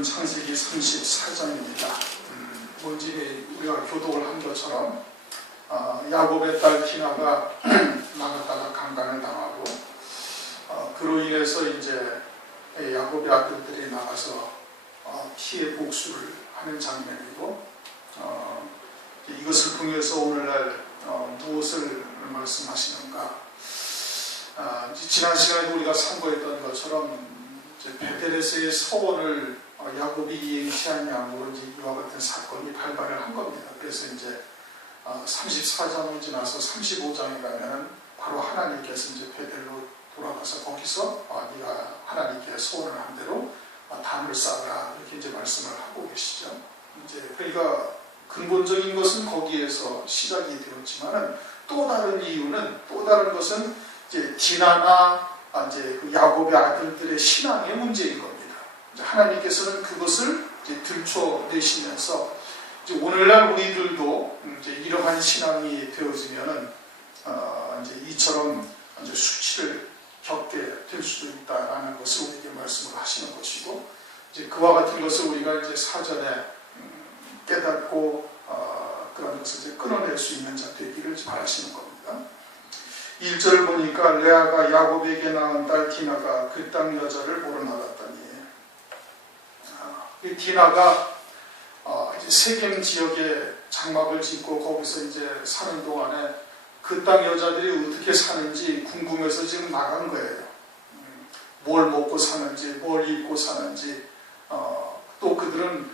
본문은 창세기 34장입니다. 뭔지 우리가 교독을 한 것처럼 야곱의 딸 디나가 나갔다가 강간을 당하고 그로 인해서 이제 야곱의 아들들이 나가서 피해 복수를 하는 장면이고 이것을 통해서 오늘날 무엇을 말씀하시는가? 지난 시간에도 우리가 참고했던 것처럼 베델에서의 서원을 야곱이 이행치 않냐고 이와 같은 사건이 발발을 한 겁니다. 그래서 이제 34장을 지나서 35장에 가면 바로 하나님께서 이제 베델로 돌아가서 거기서 네가 하나님께 소원을 한 대로 담을 쌓아라 이렇게 이제 말씀을 하고 계시죠. 이제 그러니까 근본적인 것은 거기에서 시작이 되었지만은 또 다른 이유는 또 다른 것은 이제 디나나 이제 그 야곱의 아들들의 신앙의 문제인 겁니다. 이제 하나님께서는 그것을 이제 들춰내시면서 이제 오늘날 우리들도 이제 이러한 신앙이 되어지면은 이제 이처럼 이제 수치를 겪게 될 수도 있다라는 것을 우리에게 말씀을 하시는 것이고 이제 그와 같은 것을 우리가 이제 사전에 깨닫고 그런 것을 이제 끊어낼 수 있는 자 되기를 바라시는 겁니다. 1절을 보니까 레아가 야곱에게 낳은 딸 디나가 그 땅 여자를 보러 나갔더니 이 디나가 이제 세겜 지역에 장막을 짓고 거기서 이제 사는 동안에 그 땅 여자들이 어떻게 사는지 궁금해서 지금 나간 거예요. 뭘 먹고 사는지, 뭘 입고 사는지, 또 그들은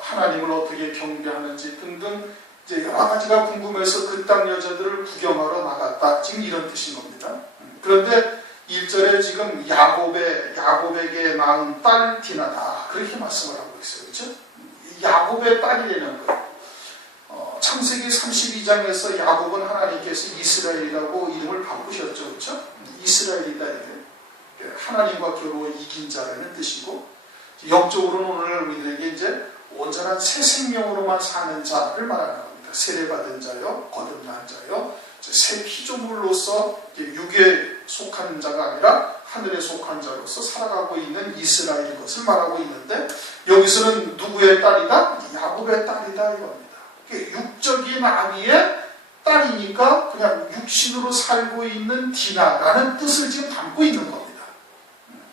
하나님을 어떻게 경배하는지 등등 이제 여러 가지가 궁금해서 그 땅 여자들을 구경하러 나갔다. 지금 이런 뜻인 겁니다. 그런데 1절에 지금 야곱에게 낳은 딸 디나다. 그렇게 말씀을 하고 있어요. 그렇죠? 야곱의 딸이라는 거예요. 창세기 32장에서 야곱은 하나님께서 이스라엘이라고 이름을 바꾸셨죠. 그렇죠? 이스라엘이다. 이게 하나님과 겨루어 이긴 자라는 뜻이고 역적으로는 오늘 우리들에게 이제 온전한 새 생명으로만 사는 자를 말하는 겁니다. 세례받은 자요, 거듭난 자요, 새 피조물로서 육에 속한 자가 아니라 하늘에 속한 자로서 살아가고 있는 이스라엘인 것을 말하고 있는데 여기서는 누구의 딸이다? 야곱의 딸이다 이겁니다. 육적인 아비의 딸이니까 그냥 육신으로 살고 있는 디나라는 뜻을 지금 담고 있는 겁니다.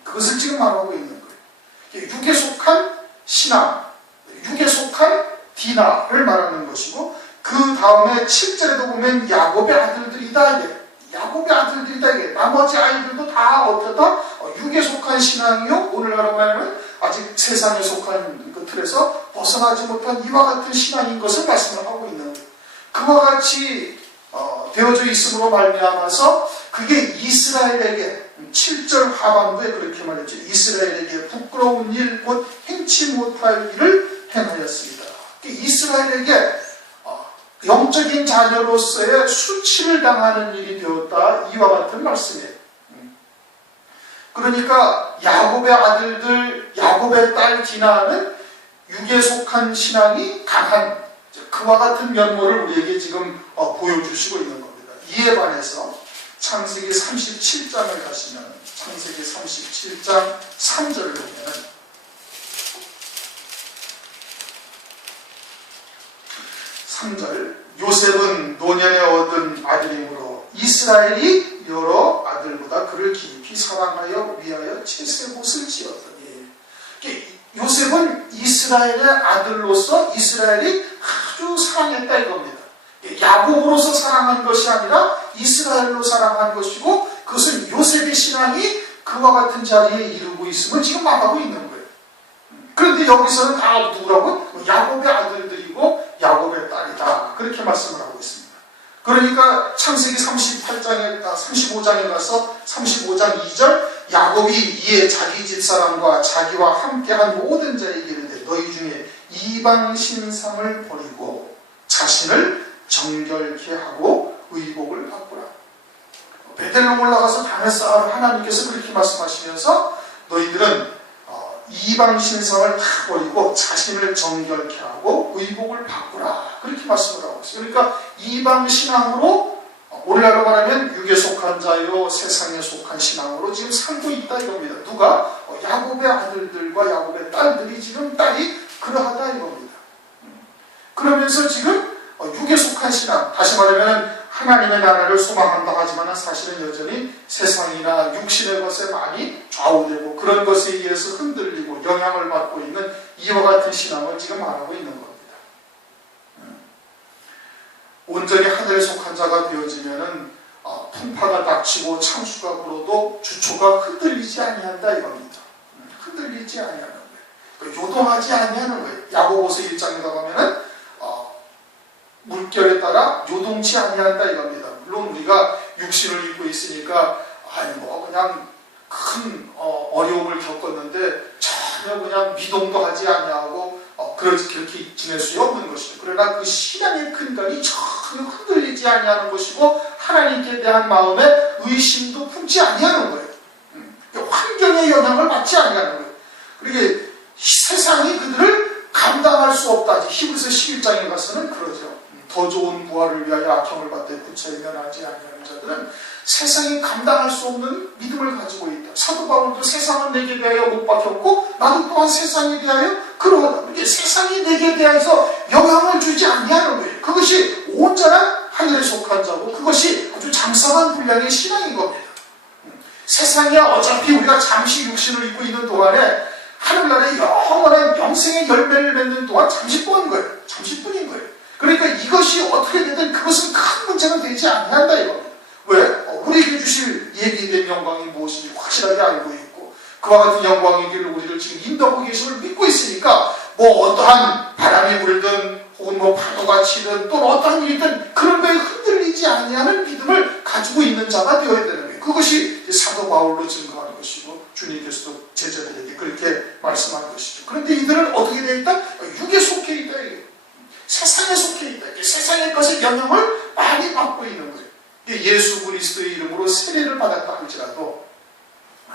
그것을 지금 말하고 있는 거예요. 육에 속한 신앙, 육에 속한 디나를 말하는 것이고 그 다음에 7절에도 보면 야곱의 아들들이다 이게 야곱의 아들들이다 이게 나머지 아이들도 다 어떻다? 육에 속한 신앙이요 오늘날로 말하면 아직 세상에 속한 그 틀에서 벗어나지 못한 이와 같은 신앙인 것을 말씀을 하고 있는 거예요. 그와 같이 되어져 있음으로 말미암아서 그게 이스라엘에게 7절 하반부에 그렇게 말했죠. 이스라엘에게 부끄러운 일 곧 행치 못할 일을 행하였습니다. 이스라엘에게 영적인 자녀로서의 수치를 당하는 일이 되었다. 이와 같은 말씀이에요. 그러니까 야곱의 아들들, 야곱의 딸 디나는 육에 속한 신앙이 강한 그와 같은 면모를 우리에게 지금 보여주시고 있는 겁니다. 이에 반해서 창세기 37장을 가시면 창세기 37장 3절을 보면 3절 요셉은 노년에 얻은 아들이므로 이스라엘이 여러 아들보다 그를 깊이 사랑하여 위하여 채색옷을 지었더니 요셉은 이스라엘의 아들로서 이스라엘이 아주 사랑했다 이겁니다. 야곱으로서 사랑한 것이 아니라 이스라엘로 사랑한 것이고 그것은 요셉의 신앙이 그와 같은 자리에 이르고 있음을 지금 말하고 있는 거예요. 그런데 여기서는 다 누구라고? 야곱의 아들들이고 야곱의 딸이다. 그렇게 말씀을 하고 있습니다. 그러니까 창세기 35장에 가서 35장 2절 야곱이 이에 자기 집사람과 자기와 함께한 모든 자에게 이르되 너희 중에 이방 신상을 버리고 자신을 정결케 하고 의복을 바꾸라. 베델로 올라가서 담에 쌓아라. 하나님께서 그렇게 말씀하시면서 너희들은 이방 신상을 다 버리고 자신을 정결케 하고 의복을 바꾸라. 그렇게 말씀을 하고 있어요. 그러니까 이방 신앙으로 오늘날로 말하면 육에 속한 자요 세상에 속한 신앙으로 지금 살고 있다 이겁니다. 누가? 야곱의 아들들과 야곱의 딸들이 지금 딸이 그러하다 이겁니다. 그러면서 지금 육에 속한 신앙, 다시 말하면 하나님의 나라를 소망한다 하지만 사실은 여전히 세상이나 육신의 것에 많이 좌우되고 그런 것에 의해서 흔들리고 영향을 받고 있는 이와 같은 신앙을 지금 말하고 있는 겁니다. 온전히 하늘에 속한 자가 되어지면은 풍파가 닥치고 창수가 불어도 주초가 흔들리지 아니한다 이겁니다. 흔들리지 아니하는 거예요. 요동하지 아니하는 거예요. 야고보서 1장에 가보면은 물결에 따라 요동치 아니한다 이겁니다. 물론 우리가 육신을 입고 있으니까 그냥 큰 어려움을 겪었는데 전혀 그냥 미동도 하지 아니하고 그렇게 지낼 수 없는 것이죠. 그러나 그 신앙의 근간이 전혀 흔들리지 아니하는 것이고 하나님께 대한 마음에 의심도 품지 아니하는 거예요. 환경의 영향을 받지 아니하는 거예요. 그러니까 세상이 그들을 감당할 수 없다. 히브리서 11장에 가서는 그러죠. 더 좋은 부활을 위하여 악형을 받되 부처에 면하지 아니하는 자들은 세상이 감당할 수 없는 믿음을 가지고 있다. 사도 바울도 세상은 내게 대하여 못 박혔고 나도 또한 세상에 대하여 그러하다. 이게 세상이 내게 대하여서 영향을 주지 아니하는 거예요. 그것이 온전한 하늘에 속한 자고 그것이 아주 장성한 분량의 신앙인 겁니다. 세상에 어차피 우리가 잠시 육신을 입고 있는 동안에 하늘나라의 영원한 영생의 열매를 맺는 동안 잠시뿐인 거예요. 잠시뿐인 거예요. 그러니까 이것이 어떻게 되든 그것은 큰 문제가 되지 않는다 이겁니다. 왜? 우리에게 주실 예비된 영광이 무엇인지 확실하게 알고 있고 그와 같은 영광의 길로 우리를 지금 인도하고 계심을 믿고 있으니까 어떠한 바람이 불든 혹은 파도가 치든 또 어떠한 일이든 그런 거에 흔들리지 아니하는 믿음을 가지고 있는 자가 되어야 되는 거예요. 그것이 사도 바울로 증거하는 것이고 주님께서도 제자들에게 그렇게 말씀한 것이죠. 그런데 이들은 어떻게 되어 있다? 육에 속해 있다 이거예요. 세상에 속해 있다. 세상의 것에 영향을 많이 받고 있는 거예요. 예수 그리스도의 이름으로 세례를 받았다 할지라도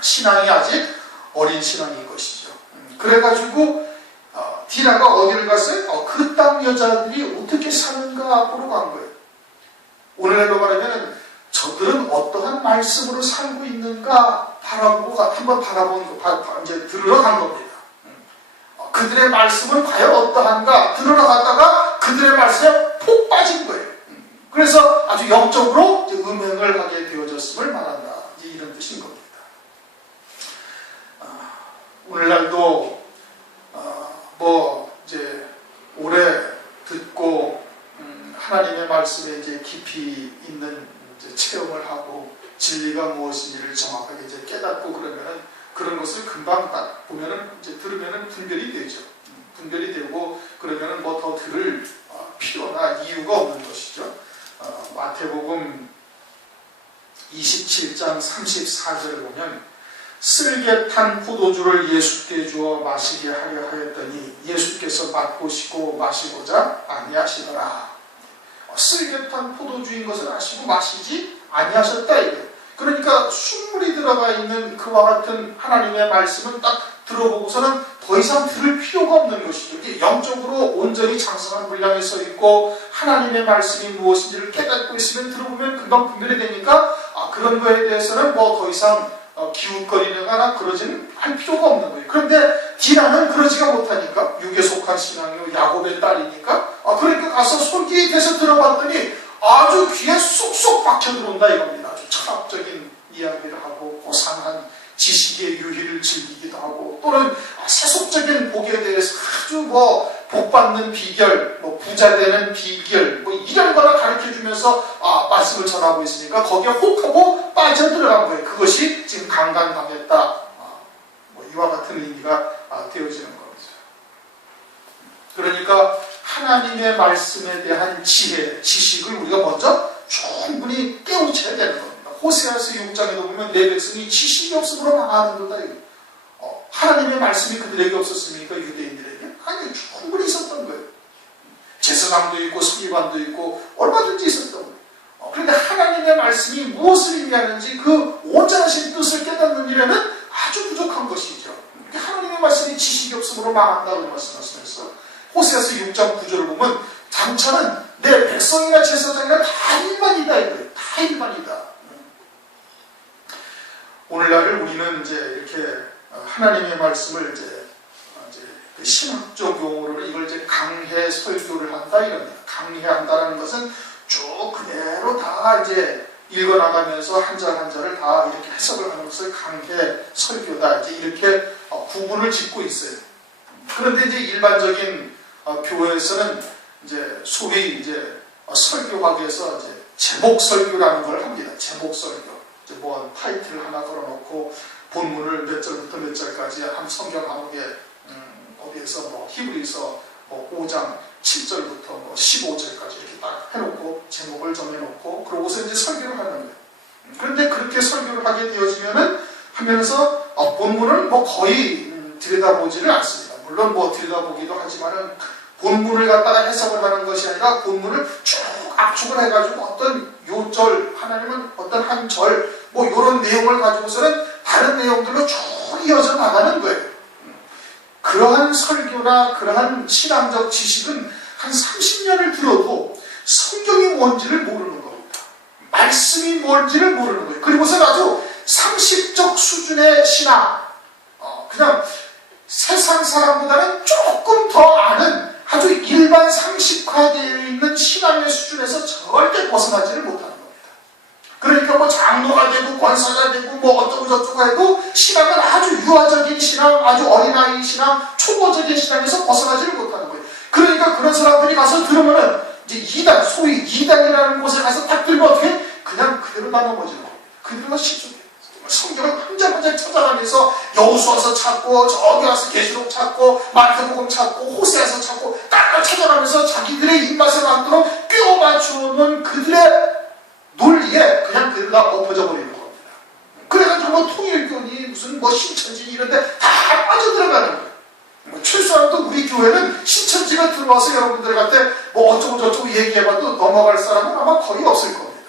신앙이 아직 어린 신앙인 것이죠. 그래가지고 디나가 어디를 갔어요? 그 땅 여자들이 어떻게 사는가 보러 간 거예요. 오늘날로 말하면 저들은 어떠한 말씀으로 살고 있는가 한번 이제 들으러 간 겁니다. 그들의 말씀은 과연 어떠한가 들으러 갔다가 그들의 말씀에 폭 빠진 거예요. 그래서 아주 영적으로 음행을 하게 되어졌음을 말한다. 이런 뜻인 겁니다. 오늘날도 이제 오래 듣고 하나님의 말씀에 이제 깊이 있는 이제 체험을 하고 진리가 무엇인지를 정확하게 이제 깨닫고 그러면은 그런 것을 금방 딱 보면은 이제 들으면은 분별이 되죠. 분별이 되고 그러면은 더 들을 필요나 이유가 없는 것이죠. 마태복음 27장 34절을 보면 쓸개 탄 포도주를 예수께 주어 마시게 하려 하였더니 예수께서 맛보시고 마시고자 아니하시더라. 쓸개 탄 포도주인 것을 아시고 마시지 아니하셨다 이거예요. 그러니까 순물이 들어가 있는 그와 같은 하나님의 말씀은 딱 들어보고서는 더 이상 들을 필요가 없는 것이죠. 이게 영적으로 온전히 장성한 분량에 서 있고 하나님의 말씀이 무엇인지를 깨닫고 있으면 들어보면 금방 분별이 되니까 그런 거에 대해서는 더 이상 기웃거리거나 그러지는 할 필요가 없는 거예요. 그런데 디나는 그러지가 못하니까 육에 속한 신앙이요 야곱의 딸이니까 그러니까 가서 솔깃해서 들어봤더니 아주 귀에 쏙쏙 박혀 들어온다 이겁니다. 아주 철학적인 이야기를 하고 고상한 지식의 유희를 즐기기도 하고 또는 세속적인 복에 대해서 아주 복받는 비결, 부자 되는 비결 이런 거를 가르쳐주면서 말씀을 전하고 있으니까 거기에 혹하고 빠져들어간 거예요. 그것이 지금 강간당했다. 이와 같은 의미가 되어지는 겁니다. 그러니까 하나님의 말씀에 대한 지식을 우리가 먼저 충분히 깨우쳐야 되는 겁니다. 호세아서 6장에도 보면 내 백성이 지식이 없음으로 망하는도다. 하나님의 말씀이 그들에게 없었습니까? 유대인들에게? 아니, 충분히 있었던 거예요. 제사장도 있고 서기관도 있고 얼마든지 있었던 거예요. 그런데 하나님의 말씀이 무엇을 의미하는지 그 온전하신 뜻을 깨닫는 일에는 아주 부족한 것이죠. 하나님의 말씀이 지식이 없음으로 망한다고 말씀하시면서 호세아서 6장 9절을 보면 장차는 내 백성이나 제사장이나 다 일반이다 이거예요. 다 일반이다. 오늘날 우리는 이제 이렇게 하나님의 말씀을 이제 신학적 용어로는 이걸 이제 강해 설교를 한다 이럽니다. 강해한다는 것은 쭉 그대로 다 이제 읽어나가면서 한 절 한 절을 다 이렇게 해석을 하는 것을 강해 설교다 이제 이렇게 구분을 짓고 있어요. 그런데 이제 일반적인 교회에서는 이제 소위 이제 설교학에서 이제 제목 설교라는 걸 합니다. 제목 설교. 이제 뭐 타이틀을 하나 걸어놓고 본문을 몇 절부터 몇 절까지 한 성경 과목에 어디에서 뭐 히브리서 뭐 5장 7절부터 뭐 15절까지 이렇게 딱 해놓고 제목을 정해놓고 그러고서 이제 설교를 하는 거예요. 그런데 그렇게 설교를 하게 되어지면은 하면서 본문을 뭐 거의 들여다보지를 않습니다. 물론 뭐 들여다보기도 하지만은 본문을 갖다가 해석을 하는 것이 아니라 본문을 쭉 압축을 해가지고 어떤 요절 하나님은 어떤 한 절 뭐 이런 내용을 가지고서는 다른 내용들로 쭉 이어져 나가는 거예요. 그러한 설교나 그러한 신앙적 지식은 한 30년을 들어도 성경이 뭔지를 모르는 겁니다. 말씀이 뭔지를 모르는 거예요. 그리고서 아주 상식적 수준의 신앙, 그냥 세상 사람보다는 조금 더 아는 아주 일반 상식화되어 있는 신앙의 수준에서 절대 벗어나지를 못하는 겁니다. 그러니까 뭐 장로가 되고 권사가 되고 뭐 어쩌고 저쩌고 해도 신앙은 아주 유아적인 신앙, 아주 어린아이 신앙, 초보적인 신앙에서 벗어나지를 못하는 거예요. 그러니까 그런 사람들이 가서 들으면은 이제 이단, 소위 이단이라는 곳에 가서 딱 들면 어떻게? 그냥 그대로 다 넘어지는 거예요. 그대로 다 실족해요. 성경을 한 장 한 장 찾아가면서 여호수아서 찾고 저기 와서 계시록 찾고 마태복음 찾고 호세아서 찾고 딱 찾아가면서 자기들의 입맛에 맞도록 꿰어 맞추는 그들의 논리에 그냥 그들 다 엎어져 버리는 겁니다. 그래가지고 뭐 통일교니 무슨 뭐 신천지 이런데 다 빠져들어가는 거예요. 뭐 최소한도 우리 교회는 신천지가 들어와서 여러분들한테 뭐 어쩌고 저쩌고 얘기해봐도 넘어갈 사람은 아마 거의 없을 겁니다.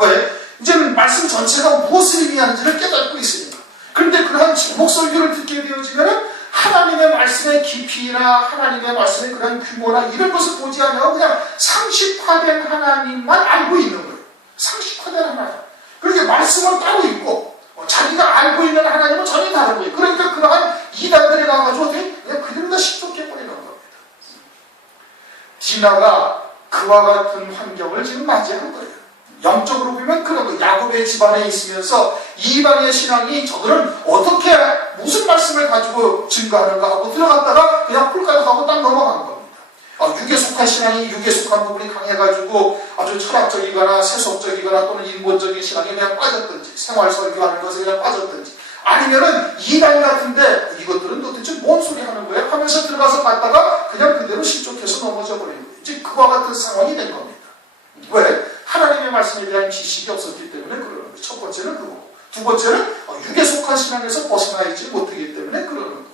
왜? 이제는 말씀 전체가 무엇을 의미하는지를 깨닫고 있으니까. 그런데 그러한 제목 설교를 듣게 되어지면 하나님의 말씀의 깊이나 하나님의 말씀의 그런 규모나 이런 것을 보지 않고 그냥 상식화된 하나님만 알고 있는 거예요. 상식화된 하나님. 그러니까 말씀은 따로 있고 자기가 알고 있는 하나님은 전혀 다른 거예요. 그러니까 그러한 이단들이 가가지고 그냥 그대로 다 실족해버리는 겁니다. 디나가 그와 같은 환경을 지금 맞이한 거예요. 영적으로 보면 그런 거 야곱의 집안에 있으면서 이방의 신앙이 저들은 어떻게 무슨 말씀을 가지고 증거하는가 하고 들어갔다가 그냥 홀가닥하고 딱 넘어간 겁니다. 육에 속한 신앙이 육에 속한 부분이 강해가지고 아주 철학적이거나 세속적이거나 또는 인본적인 신앙이 그냥 빠졌든지 생활 설교하는 것에 그냥 빠졌든지 아니면은 이단 같은데 이것들은 도대체 뭔 소리 하는 거야 하면서 들어가서 갔다가 그냥 그대로 실족해서 넘어져 버리는 거예요. 이제 그와 같은 상황이 된 겁니다. 왜? 하나님의 말씀에 대한 지식이 없었기 때문에 그러는 거예요. 첫 번째는 그거고 두 번째는 육에 속한 신앙에서 벗어나 있지 못하기 때문에 그러는 거예요.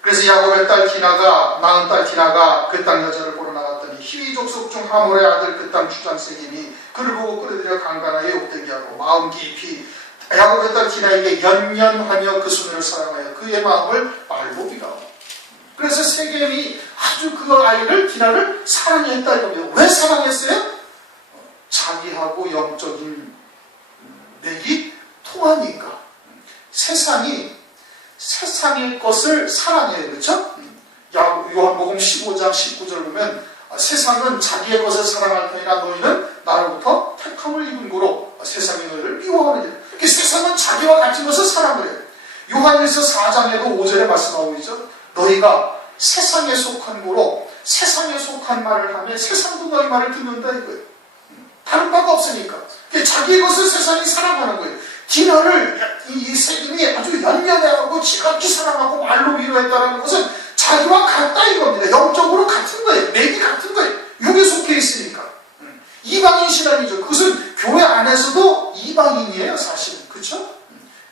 그래서 야곱의 딸 디나가 낳은 딸 디나가 그 땅 여자를 보러 나갔더니 히위 족속 중 하몰의 아들 그 땅 주장 세겜이 그를 보고 끌어들여 강간하여 욕되게 하고 마음 깊이 야곱의 딸 디나에게 연연하며 그 소녀를 사랑하여 그의 마음을 말로 비가오. 그래서 세겜이 아주 그 아이를 디나를 사랑했다 이겁니다. 왜 사랑했어요? 자기하고 영적인 맥이 통하니까. 세상의 것을 사랑해요. 그렇죠? 요한복음 15장 19절 보면 세상은 자기의 것을 사랑할 터이나 너희는 나로부터 택함을 입은 고로 세상이 너희를 미워하느니라. 이렇게 세상은 자기와 같은 것을 사랑을 해요. 요한일서 4장에도 5절에 말씀하고 있죠. 너희가 세상에 속한 고로 세상에 속한 말을 하면 세상도 너희 말을 듣는다 이거예요. 다른 바가 없으니까. 자기의 것을 세상이 사랑하는 거예요. 디나를 이 세겜이 아주 연연해하고 지각히 사랑하고 말로 위로했다는 것은 자기와 같다 이겁니다. 영적으로 같은 거예요. 맥이 같은 거예요. 육에 속해 있으니까. 이방인 신앙이죠. 그것은 교회 안에서도 이방인이에요. 사실은. 그렇죠?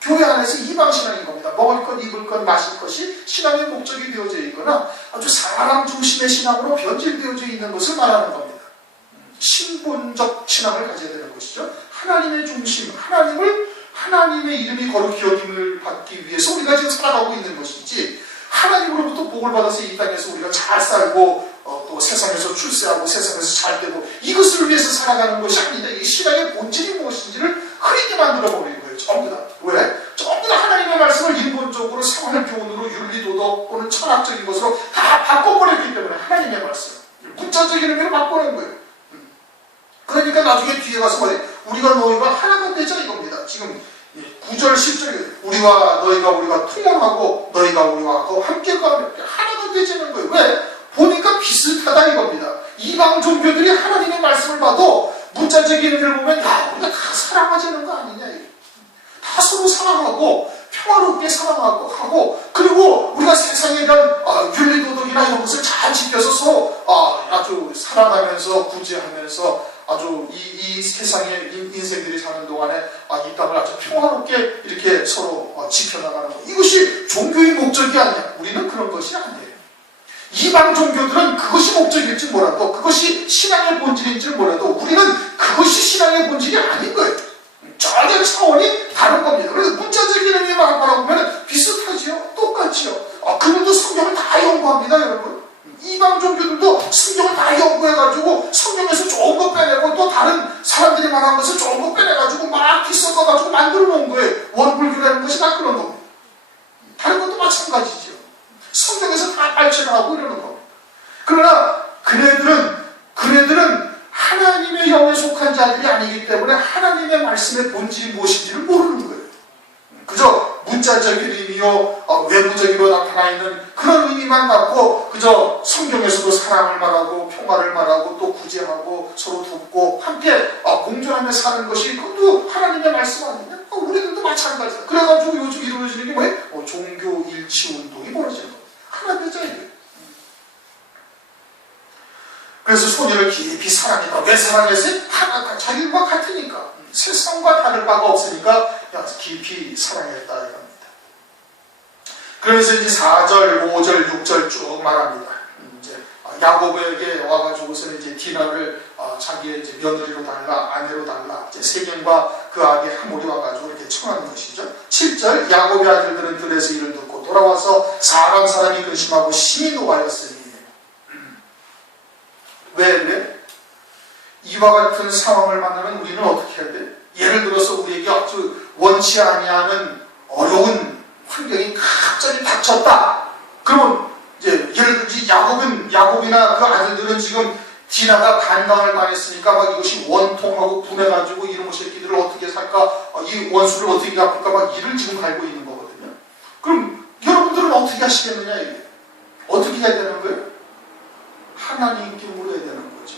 교회 안에서 이방 신앙인 겁니다. 먹을 것, 입을 것, 마실 것이 신앙의 목적이 되어져 있거나 아주 사람 중심의 신앙으로 변질되어져 있는 것을 말하는 겁니다. 신본적 신앙을 가져야 되는 것이죠. 하나님의 중심, 하나님의 이름이 거룩히 여김을 받기 위해서 우리가 지금 살아가고 있는 것이지 하나님으로부터 복을 받아서 이 땅에서 우리가 잘 살고 또 또 세상에서 출세하고 세상에서 잘 되고 이것을 위해서 살아가는 것이 아니다. 이 신앙의 본질이 무엇인지를 흐리게 만들어버리는 거예요. 전부 다. 왜? 전부 다 하나님의 말씀을 인본적으로 생활 교훈으로 윤리도덕 또는 철학적인 것으로 다 바꿔버렸기 때문에 하나님의 말씀 문자적인 의미로 바꿔놓은 거예요. 그러니까 나중에 뒤에 가서 뭐예요? 우리가 너희가 하나가 되자 이겁니다. 지금 9절 10절에 우리가 통혼하고 너희가 우리와 함께 가면 하나가 되지는 거예요. 왜? 보니까 비슷하다 이겁니다. 이방 종교들이 하나님의 말씀을 봐도 문자적인 의미를 보면 야 우리가 다 사랑하자는 거 아니냐 다 서로 사랑하고 평화롭게 사랑하고 하고 그리고 우리가 세상에 대한 윤리도덕이나 이런 것을 잘 지켜서 서로 아주 살아가면서 구제하면서 아주 이 세상에 인생들이 사는 동안에 이 땅을 아주 평화롭게 이렇게 서로 지켜나가는 것. 이것이 종교의 목적이 아니야. 우리는 그런 것이 아니에요. 이방 종교들은 그것이 목적일지 몰라도 그것이 신앙의 본질인지 몰라도 우리는 그것이 신앙의 본질이 아닌 거예요. 전혀 차원이 다른 겁니다. 그래서 문자적인 의미만 바라보면 비슷하지요. 똑같지요. 그들도 성경을 다 연구합니다. 여러분. 이방 종교들도 성경을 다 연구해가지고 성경에서 좋은 거 빼내고 또 다른 사람들이 말한 것을 좋은 거 빼내가지고 막 뒤섞어가지고 만들어 놓은 거예요. 원불교라는 것이 다 그런 겁니다. 다른 것도 마찬가지죠. 성경에서 다 발췌를 하고 이러는 겁니다. 그러나 그네들은 하나님의 영에 속한 자들이 아니기 때문에 하나님의 말씀의 본질이 무엇인지를 모르는 거예요. 그저 문자적인 의미요 외부적으로 나타나 있는 그런 의미만 갖고 그저 성경에서도 사랑을 말하고 평화를 말하고 또 구제하고 서로 돕고 함께 공존하며 사는 것이 그것도 하나님의 말씀 아니냐? 우리들도 마찬가지다. 그래가지고 요즘 이루어지는 게 뭐예요? 종교 일치 운동이 벌어지는 거예요. 하나 되자 이게. 그래서 소녀를 깊이 사랑했다. 왜 사랑했어요? 하나가 자기과 같으니까. 세상과 다를 바가 없으니까 깊이 사랑했다 이겁니다. 그러면서 이제 4절, 5절, 6절 쭉 말합니다. 이제 야곱에게 와가지고서는 이제 디나를 자기의 이제 며느리로 달라, 아내로 달라, 이제 세겜과 그 아비 하몰이 와가지고 이렇게 청하는 것이죠. 7절, 야곱의 아들들은 들에서 이를 듣고 돌아와서 사람이 근심하고 심히 노하였으니. 왜 그래? 이와 같은 상황을 만나면 우리는 어떻게 해야 돼? 예를 들어서 우리에게 아주 원치 아니하는 어려운 환경이 갑자기 닥쳤다. 그러면 이제 예를 들어 야곱이나 그 아들들은 지금 디나가 간당을 당했으니까 막 이것이 원통하고 분해가지고 이놈의 새끼들을 어떻게 살까, 이 원수를 어떻게 갚을까 막 이를 지금 갈고 있는 거거든요. 그럼 여러분들은 어떻게 하시겠느냐 이게? 어떻게 해야 되는 거예요? 하나님께 물어야 되는 거죠.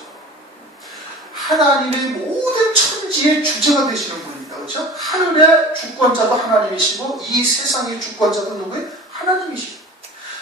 하나님의 모든 천지의 주제가 되시는 분입니다. 그렇죠? 하늘의 주권자도 하나님이시고 이 세상의 주권자도 누구예요? 하나님이시고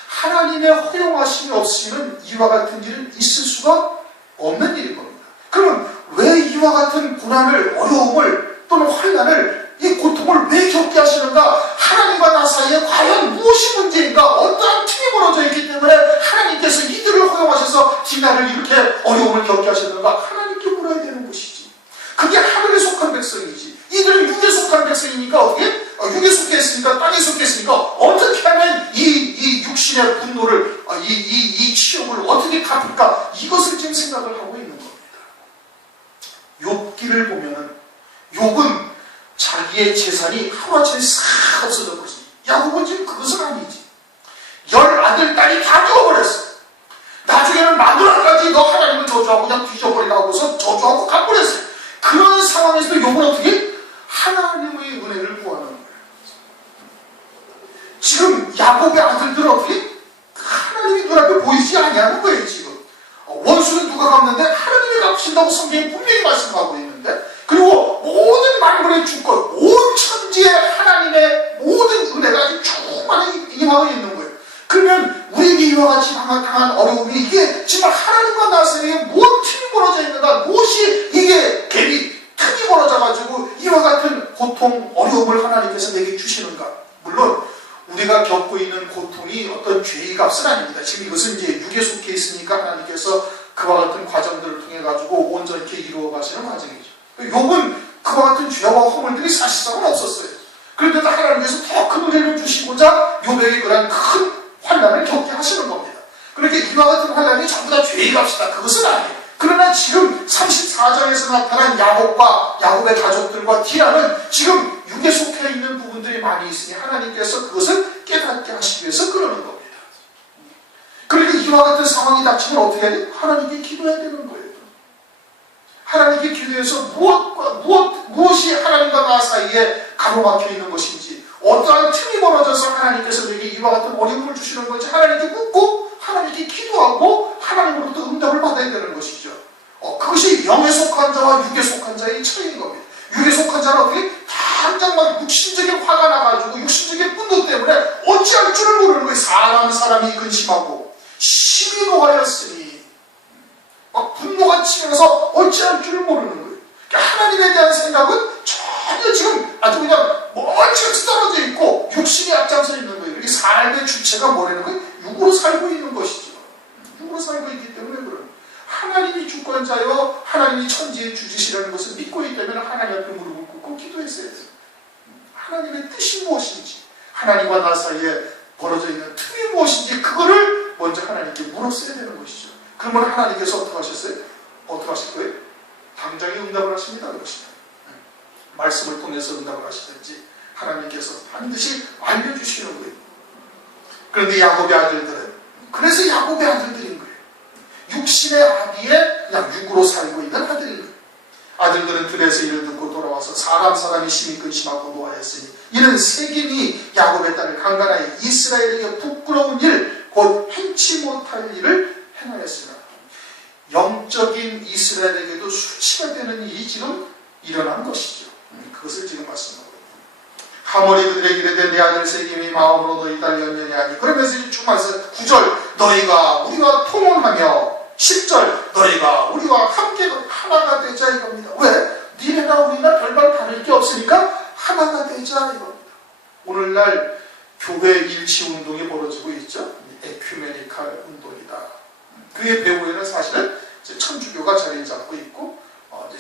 하나님의 허용하심이 없으면 이와 같은 일은 있을 수가 없는 일인 겁니다. 그러면 왜 이와 같은 고난을, 어려움을 또는 환난을, 이 고통을 왜 겪게 하시는가? 하나님과 나 사이에 과연 무엇이 문제인가? 어떠한 틈이 벌어져 있기 때문에 하나님께서 이들을 허용하셔서 디나를 이렇게 어려움을 겪게 하셨는가? 하나님께 물어야 되는 것이지. 그게 하늘에 속한 백성이지. 이들은 육에 속한 백성이니까 어떻게? 육에 속해 있으니까, 땅에 속해 있으니까 어떻게 하면 이 육신의 분노를, 이 치욕을 어떻게 갚을까? 이것을 지금 생각을 하고 있는 겁니다. 욥기를 보면은 욥은 자기의 재산이 하루아침에 싹 없어져 버렸어요. 야곱은 지금 그것은 아니지. 10아들, 딸이 다 죽어버렸어. 나중에는 마누라까지 너 하나님을 저주하고 그냥 뒤져버리라고서 저주하고 가버렸어요. 그런 상황에서도 욥은 어떻게? 하나님의 은혜를 구하는 거예요. 지금 야곱의 아들들은 어떻게? 하나님이 눈앞에 보이지 아니하는 거예요. 지금 원수는 누가 갚는데 하나님이 갚으신다고 성경이 분명히 말씀하고 있는데, 그리고 모든 만물의 주권, 온 천지에 하나님의 모든 은혜가 아주 충만히 임하고 있는 거예요. 그러면 우리에게 이와 같이 당한 어려움이 이게 정말 하나님과 나 사이에 무엇 틈이 벌어져 있는가? 무엇이 이게 갭이 틈이 벌어져가지고 이와 같은 고통, 어려움을 하나님께서 내게 주시는가? 물론 우리가 겪고 있는 고통이 어떤 죄의 값은 아닙니다. 지금 이것은 이제 육에 속해 있으니까 하나님께서 그와 같은 과정들을 통해 가지고 온전히 이루어 가시는 과정이죠. 욥은 그와 같은 죄와 허물들이 사실상은 없었어요. 그런데도 하나님께서 더 큰 은혜를 주시고자 욥에게 그런 큰 환난을 겪게 하시는 겁니다. 그렇게 이와 이와 같은 환란이 전부 다 죄의 값이다. 그것은 아니에요. 그러나 지금 34장에서 나타난 야곱의 가족들과 디라는 지금 육에 속해 있는 부분들이 많이 있으니 하나님께서 그것을 깨닫게 하시기 위해서 그러는 겁니다. 그러니까 이와 같은 상황이 닥치면 어떻게 해야 돼요? 하나님께 기도해야 되는 거예요. 하나님께 기도해서 무엇이 하나님과 나 사이에 가로막혀 있는 것인지, 어떠한 틈이 벌어져서 하나님께서 내게 이와 같은 어려움을 주시는 건지 하나님께 묻고 하나님께 기도하고 하나님으로부터 응답을 받아야 되는 것이죠. 그것이 영에 속한 자와 육에 속한 자의 차이인 겁니다. 육에 속한 자는 어떻게 당장 막 육신적인 화가 나가지고 육신적인 분노 때문에 어찌할 줄을 모르는 거예요. 사람이 근심하고 심히 노하였으니 막 분노가 치면서 어찌할 줄을 모르는 거예요. 그러니까 하나님에 대한 생각은 전혀 지금 아주 그냥 멀찍이 떨어져 있고 육신이 앞장서 있는 거예요. 이 삶의 주체가 뭐라는 거예요? 육으로 살고 있는 것이죠. 육으로 살고 있기 때문에 그런 거예요. 하나님이 주권자요 하나님이 천지의 주지시라는 것을 믿고 있다면 하나님 앞에 무릎을 꿇고 기도했어야 돼요. 하나님의 뜻이 무엇인지, 하나님과 나 사이에 벌어져 있는 틈이 무엇인지 그거를 먼저 하나님께 물었어야 되는 것이죠. 그러면 하나님께서 어떻게 하셨어요? 어떻게 하실 거예요? 당장에 응답을 하십니다. 그것입니다. 말씀을 통해서 응답을 하시든지 하나님께서 반드시 알려주시는 거예요. 그런데 야곱의 아들들은, 그래서 야곱의 아들들인 거예요. 육신의 아비에 그냥 육으로 살고 있는 아들인 거예요. 아들들은 들에서 이를 듣고 돌아와서 사람이 심히 근심하고 노하였으니 이는 세겜이 야곱의 딸을 강간하여 이스라엘에게 부끄러운 일, 곧 행치 못할 일을 행하였으나 영적인 이스라엘에게도 수치가 되는 일이 지금 일어난 것이죠. 그것을 지금 말씀하고 있습니다. 하모리 그들에게 이르되 내 아들 세겜이 마음으로 너희 딸 연연히 하니, 그러면서 주말에서 9절 너희가 우리와 통혼하며 10절 너희가 우리와 함께 하나가 되자 이겁니다. 왜? 니네나 우리나 별반 다를 게 없으니까 하나가 되자 이겁니다. 오늘날 교회 일치운동이 벌어지고 있죠. 에큐메니칼 운동이다. 그의 배후에는 사실은 천주교가 자리 잡고 있고,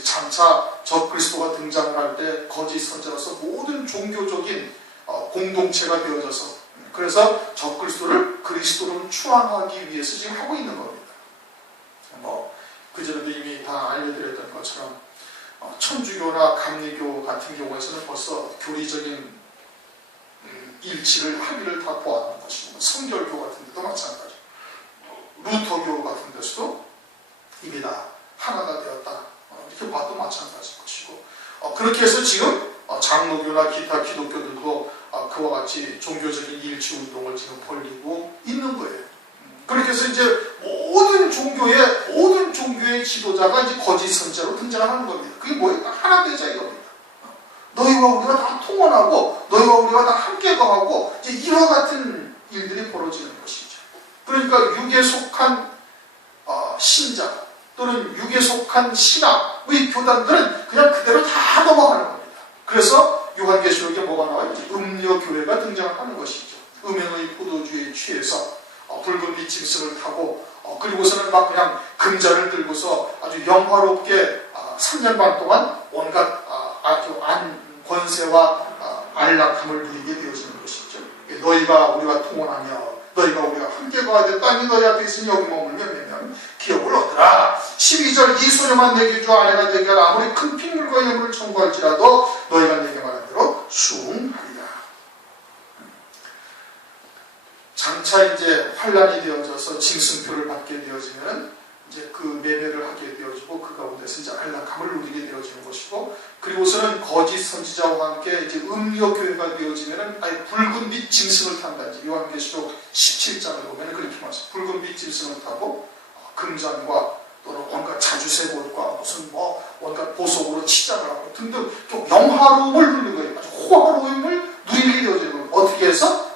장차 적그리스도가 등장을 할 때 거짓 선자로서 모든 종교적인 공동체가 되어져서, 그래서 적그리스도를 그리스도로 추앙하기 위해서 지금 하고 있는 겁니다. 그전에도 이미 다 알려드렸던 것처럼 천주교나 감리교 같은 경우에서는 벌써 교리적인 일치를 합의를 다 보았는 것이고, 성결교 같은 데도 마찬가지, 루터교 같은 데서도 이미 다 하나가 되었다 이렇게 봐도 마찬가지인 것이고, 그렇게 해서 지금 장로교나 기타 기독교들도 그와 같이 종교적인 일치운동을 지금 벌이고 있는 거예요. 그렇게 해서 이제 모든 종교의 지도자가 이제 거짓 선자로 등장하는 겁니다. 그게 뭐예요? 하나 되자 이겁니다. 너희와 우리가 다 통원하고 너희와 우리가 다 함께 거하고 이제 이와 같은 일들이 벌어지는 것이죠. 그러니까 육에 속한 신자 또는 육에 속한 신학의 교단들은 그냥 그대로 다 넘어가는 겁니다. 그래서 요한계시록에 뭐가 나와요? 음녀교회가 등장하는 것이죠. 음행의 포도주에 취해서 붉은 빛 짐승을 타고 그리고서는 막 그냥 금자를 들고서 아주 영화롭게 3년 반 동안 온갖 아주 권세와 안락함을 누리게 되어지는 것이죠. 너희가 우리가 통혼하며 너희가 우리가 함께 거하되 땅이 너희 앞에 있으니 여기 머물며 매면 기업을 얻으라. 12절 이 소녀만 내게 주 아내가 되게 하라. 아무리 큰 핏물과 예물을 청구할지라도 너희가 내게 말한 대로 수응하리라. 장차 이제 환란이 되어져서 징승표를 받게 되어지면 이제 그 매매를 하게 되어지고 그 가운데서 이제 안락함을 누리게 되어지는 것이고, 그리고서는 거짓 선지자와 함께 이제 음료교회가 되어지면은 아예 붉은 빛 짐승을 탄다든지 요한계시록 17장을 보면 그렇게 말씀. 붉은 빛 짐승을 타고 금잔과 또는 온갖 자주색 옷과 무슨 온갖 보석으로 치장을 하고 등등 좀 영화로움을 누리는 거예요. 아주 호화로움을 누리게 되어지는 거예요. 어떻게 해서?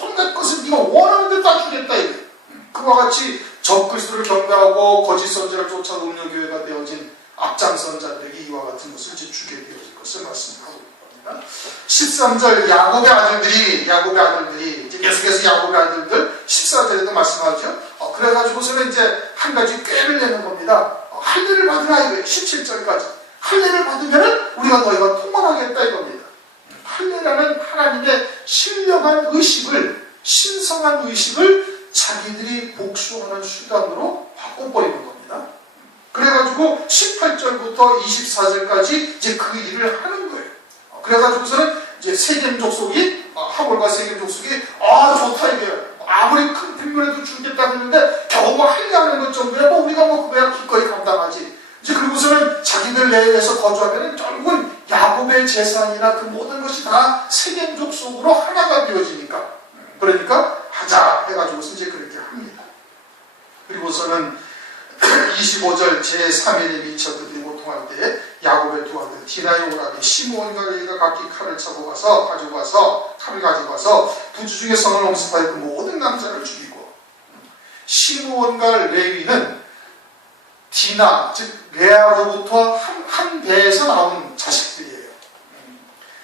온갖 것을 네가 원하는 데 다 주겠다 이거예요. 그와 같이 적그리스도를 경배하고 거짓 선지자를 쫓아 음료교회가 되어진 앞장선자들에게 이와 같은 것을 주게 되어질 것을 말씀하고 있습니다. 13절 야곱의 아들들이 이제 계속해서 야곱의 아들들 14절에도 말씀하죠. 그래가지고서는 이제 한 가지 꾀를 내는 겁니다. 할례를 받으라 이거예요. 17절까지 할례를 받으면 우리가 너희가 통원하겠다 이겁니다. 할례라는 하나님의 신령한 의식을, 신성한 의식을 자기들이 복수하는 수단으로 바꿔버리는 겁니다. 그래가지고 18절부터 24절까지 이제 그 일을 하는 거예요. 그래가지고서는 이제 세겜 족속이, 하몰과 세겜 족속이, 좋다 이게. 아무리 큰 분별해도 주겠다 했는데 겨우 하려는 것 정도야 우리가 그거야 기꺼이 감당하지. 이제 그리고서는 자기들 내에서 거주하면 결국은 야곱의 재산이나 그 모든 것이 다 세겜 족속으로 하나가 되어지니까. 그러니까 하자 해가지고서 이제 그렇게 합니다. 그리고서는 25절 제3일에 미쳐 그들이 고통할 때에 야곱의 두 아들 디나의 오라비 시므온과 레위가 각기 칼을 가지고 가서 부주 중에 성을 엄습하여 그 모든 남자를 죽이고, 시므온과 레위는 디나 즉 레아로부터 한 배에서 나온 자식들이에요.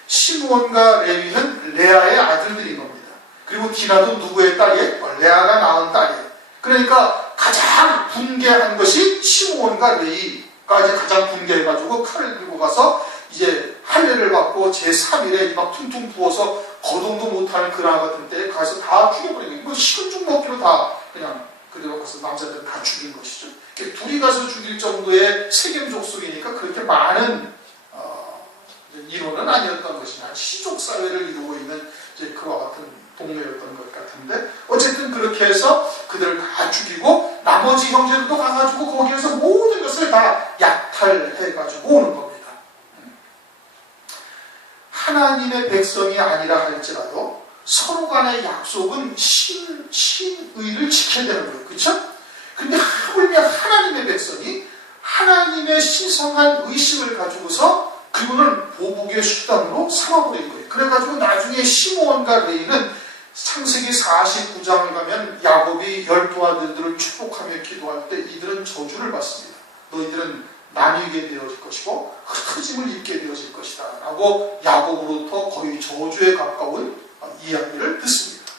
시므온과 레위는 레아의 아들들인 겁니다. 그리고 디나도 누구의 딸이에요? 레아가 낳은 딸이에요. 그러니까 가장 분개한 것이 시므온과 레위가 이제 가장 분개해가지고 칼을 들고 가서 이제 할례를 받고 제3일에 막 퉁퉁 부어서 거동도 못하는 그라 같은 때에 가서 다 죽여버리는 거예요. 식은 죽 먹기로 다 그냥 그래서 남자들 다 죽인 것이죠. 둘이 가서 죽일 정도의 세겜 족속이니까 그렇게 많은 인원은 아니었던 것이냐. 시족 사회를 이루고 있는 이제 그와 같은 동네였던 것 같은데, 어쨌든 그렇게 해서 그들을 다 죽이고 나머지 형제들도 가가지고 거기에서 모든 것을 다 약탈해가지고 오는 겁니다. 하나님의 백성이 아니라 할지라도 서로 간의 약속은 신의를 지켜야 되는 거예요. 그렇죠? 근데 하물며 하나님의 백성이 하나님의 신성한 의식을 가지고서 그분을 보복의 수단으로 삼아버린 거예요. 그래가지고 나중에 시므온과 레위는 창세기 49장을 가면 야곱이 12아들들을 축복하며 기도할 때 이들은 저주를 받습니다. 너희들은 나뉘게 되어질 것이고 흩어짐을 입게 되어질 것이다 라고 야곱으로부터 거의 저주에 가까운 이야기를 듣습니다.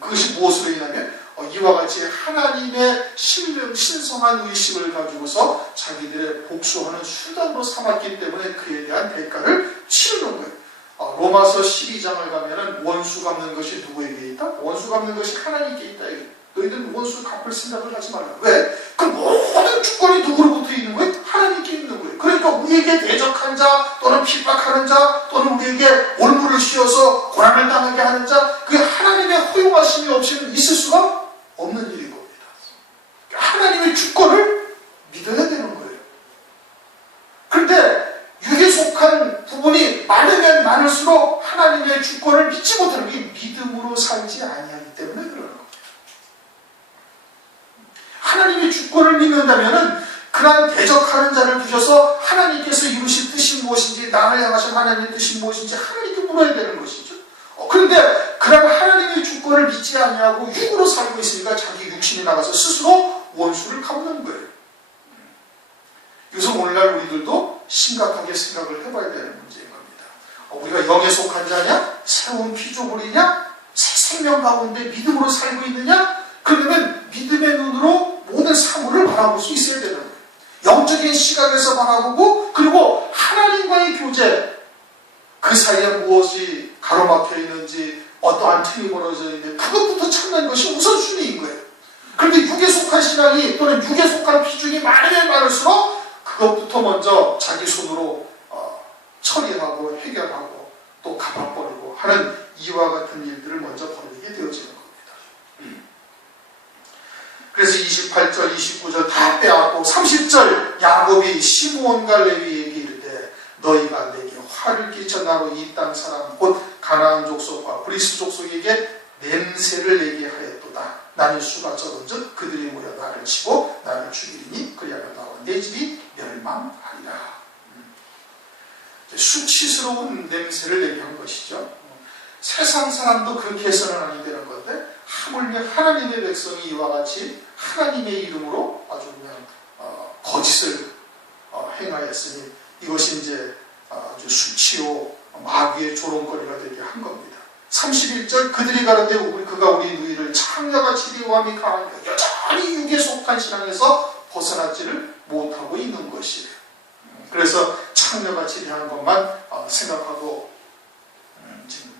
그것이 무엇으로 인하면 이와 같이 하나님의 신성한 의식을 가지고서 자기들의 복수하는 수단으로 삼았기 때문에 그에 대한 대가를 치르는 거예요. 로마서 12장을 가면은 원수 갚는 것이 누구에게 있다? 원수 갚는 것이 하나님께 있다. 너희들은 원수 갚을 생각을 하지 말라. 왜? 그 모든 주권이 누구로부터 있는 거예요? 하나님께 있는 거예요. 그러니까 우리에게 대적한 자 또는 핍박하는 자 또는 우리에게 올무를 씌워서 고난을 당하게 하는 자, 그게 하나님의 허용하심이 없이는 있을 수가 없는 일인 겁니다. 하나님의 주권을 믿어야 되는 거예요. 그런데 육에 속한 부분이 많으면 많을수록 하나님의 주권을 믿지 못하는 게 믿음으로 살지 아니하기 때문에 그러는 겁니다. 하나님의 주권을 믿는다면은 그러한 대적하는 자를 두셔서 하나님께서 이루신 뜻이 무엇인지, 나를 향하신 하나님의 뜻이 무엇인지 하나님께 물어야 되는 것이죠. 그런데 그런 하나님의 주권을 믿지 아니하고 육으로 살고 있으니까 자기 육신이 나가서 스스로 원수를 갚는 거예요. 그래서 오늘날 우리들도 심각하게 생각을 해봐야 되는 문제인 겁니다. 우리가 영에 속한 자냐? 새로운 피조물이냐? 새 생명 가운데 믿음으로 살고 있느냐? 그러면 믿음의 눈으로 모든 사물을 바라볼 수 있어야 되는 거예요. 영적인 시각에서 바라보고, 그리고 하나님과의 교제, 그 사이에 무엇이 가로막혀 있는지, 어떠한 틈이 벌어져 있는지 그것부터 찾는 것이 우선순위인 거예요. 그런데 육에 속한 신앙이 또는 육에 속한 비중이 많으면 많을수록 그것부터 먼저 자기 손으로 처리하고 해결하고 또 갚아버리고 하는 이와 같은 일들을 먼저 벌이게 되어지는 겁니다. 그래서 28절, 29절 다 빼앗고 30절 야곱이 시므온과 레위에게 이르되 너희가 내게 화를 끼쳐 나로 이 땅 사람 곧 가나안 족속과 브리스 족속에게 냄새를 내게 하였도다. 나는 수가 적은즉 그들이 모여 나를 치고 나를 죽이리니 그리하여 나와 내 집이 멸망하리라. 수치스러운 냄새를 내게 한 것이죠. 세상 사람도 그렇게 해서는 아니 되는 건데 하물며 하나님의 백성이 이와 같이 하나님의 이름으로 아주 그냥 거짓을 행하였으니 이것이 이제 아주 수치요 마귀의 조롱거리가 되게 한 겁니다. 31절 그들이 가는데 그가 우리 누이를 창녀같이 대우함이 강하니까 여전히 육에 속한 신앙에서 벗어나지를 못하고 있는 것이에요. 그래서 창녀같이 대한 것만 생각하고 지금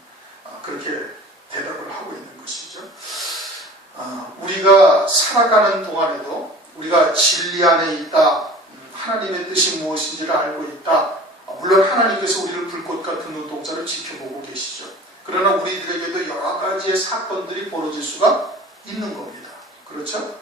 그렇게 대답을 하고 있는 것이죠. 우리가 살아가는 동안에도 우리가 진리 안에 있다, 하나님의 뜻이 무엇인지를 알고 있다. 물론 하나님께서 우리를 불꽃 같은 눈동자를 지켜보고 계시죠. 그러나 우리들에게도 여러 가지의 사건들이 벌어질 수가 있는 겁니다. 그렇죠?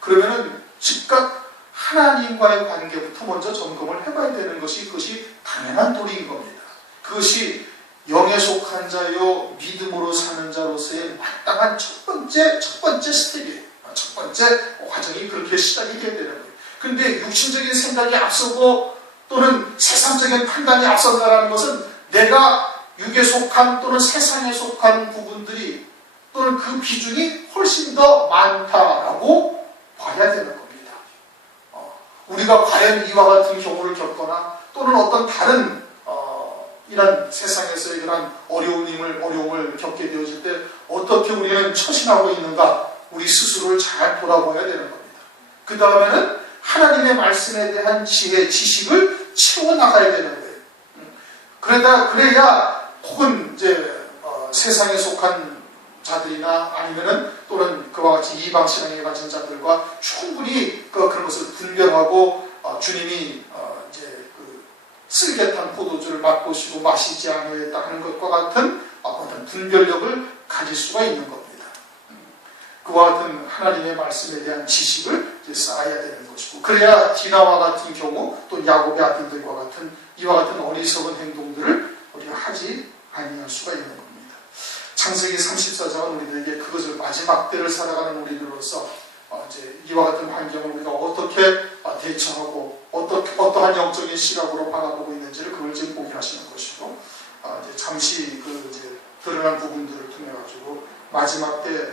그러면은 즉각 하나님과의 관계부터 먼저 점검을 해봐야 되는 것이 그것이 당연한 도리인 겁니다. 그것이 영에 속한 자요 믿음으로 사는 자로서의 마땅한 첫 번째 스텝이에요. 첫 번째 과정이 그렇게 시작이 돼야 되는 거예요. 그런데 육신적인 생각이 앞서고 또는 세상적인 판단이 앞선다는 것은 내가 육에 속한 또는 세상에 속한 부분들이 또는 그 비중이 훨씬 더 많다라고 봐야 되는 겁니다. 우리가 과연 이와 같은 경우를 겪거나 또는 어떤 다른 이런 세상에서의 그런 어려움을 겪게 되어질 때 어떻게 우리는 처신하고 있는가 우리 스스로를 잘 돌아봐야 되는 겁니다. 그 다음에는 하나님의 말씀에 대한 지혜, 지식을 채워나가야 되는 거예요. 그래야 혹은 이제 세상에 속한 자들이나 아니면은 또는 그와 같이 이방 신앙에 가진 자들과 충분히 그런 것을 분별하고 주님이 이제 쓸개탄 포도주를 맛보시고 마시지 아니했다 하는 것과 같은 어떤 분별력을 가질 수가 있는 겁니다. 그와 같은 하나님의 말씀에 대한 지식을 이제 쌓아야 되는 것이고 그래야 디나와 같은 경우 또 야곱의 아들들과 같은 이와 같은 어리석은 행동들을 우리가 하지 아니할 수가 있는 겁니다. 창세기 34장은 우리들에게 그것을 마지막 때를 살아가는 우리들로서 이제 이와 같은 환경을 우리가 어떻게 대처하고 어떠한 영적인 시각으로 바라보고 있는지를 그걸 지금 보게 하시는 것이고 이제 잠시 이제 드러난 부분들을 통해 가지고 마지막 때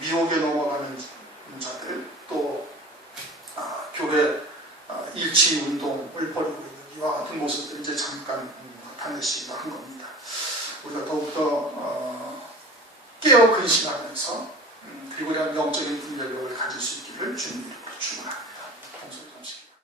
미혹에 넘어가는 자들 또 교회 일치 운동을 벌이고 있는 이와 같은 모습들을 이제 잠깐 나타내시기도 한 겁니다. 우리가 더욱더 깨어 근신하면서 그리고 그냥 영적인 분별력을 가질 수 있기를 주님 이름으로 축원합니다.